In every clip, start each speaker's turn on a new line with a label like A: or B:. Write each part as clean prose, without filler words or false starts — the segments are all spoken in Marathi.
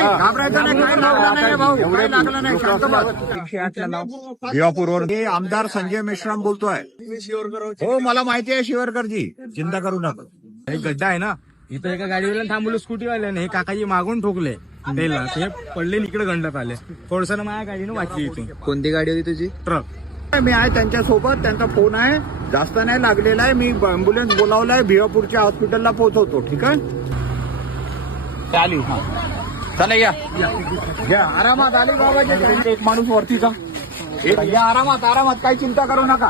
A: नाही, घाबरायचं नाही, काही लागलं नाही भाऊ, काही लागलं नाही, शांत बस. भिवापूरवर हे आमदार संजय मेश्राम बोलतोय. हो मला माहिती आहे शिवरकरजी, चिंता करू नका.
B: एक गड्डा आहे ना, इथं एका गाडीवाल्याने थांबवलं स्कूटीवाल्याने, हे काकाजी मागून ठोकले तेला, ते पडले इकडे गंडात आले. थोडसं माझ्या गाडीनं वाचली इथून.
C: कोणती गाडी होती तुझी?
B: ट्रक.
A: मी आहे त्यांच्या सोबत, त्यांचा फोन आहे, जास्त नाही लागलेला आहे. मी अँब्युलन्स बोलावलाय, भिवापूरच्या हॉस्पिटलला पोहोचवतो. ठीक आहे चालेल. हा चला या या आरामात. आली बाबाजी, एक माणूस वरती जा. या आरामात आरामात, काही चिंता करू नका.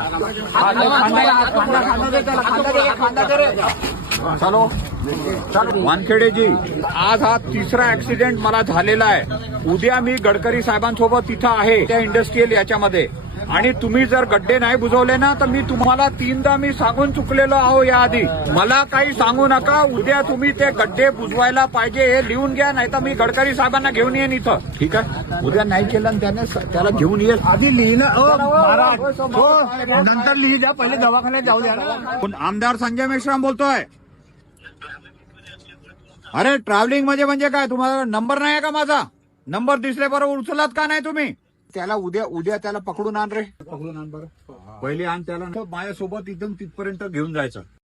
A: खांदा दे त्याला, खांदा दे रे. चलो वानखेडेजी, आज हा तिसरा ऍक्सिडेंट मला झालेला आहे. उद्या मी गडकरी साहेबांसोबत तिथं आहे त्या इंडस्ट्रियल याच्यामध्ये. आणि तुम्ही जर गड्डे नाही बुजवले ना, तर मी तुम्हाला 3दा मी सांगून चुकलेलो आहो याआधी. मला काही सांगू नका. उद्या तुम्ही ते गड्डे बुजवायला पाहिजे हे लिहून घ्या, नाही तर मी गडकरी साहेबांना घेऊन येईन इथं. ठीक आहे, उद्या नाही केलं आणि त्याने त्याला घेऊन येईल. आधी लिहिलं नंतर लिहि द्या, पहिले दवाखान्यात जाऊ द्या ना. पण आमदार संजय मेश्राम बोलतोय. अरे ट्रॅव्हलिंग म्हणजे काय, तुम्हाला नंबर नाही आहे का माझा? नंबर दिसले बरोबर उचलत का नाही तुम्ही? त्याला उद्या त्याला पकडून आण रे, पकडून आण बरं. पहिले आण त्याला, माझ्यासोबत इथून तिथपर्यंत घेऊन जायचं.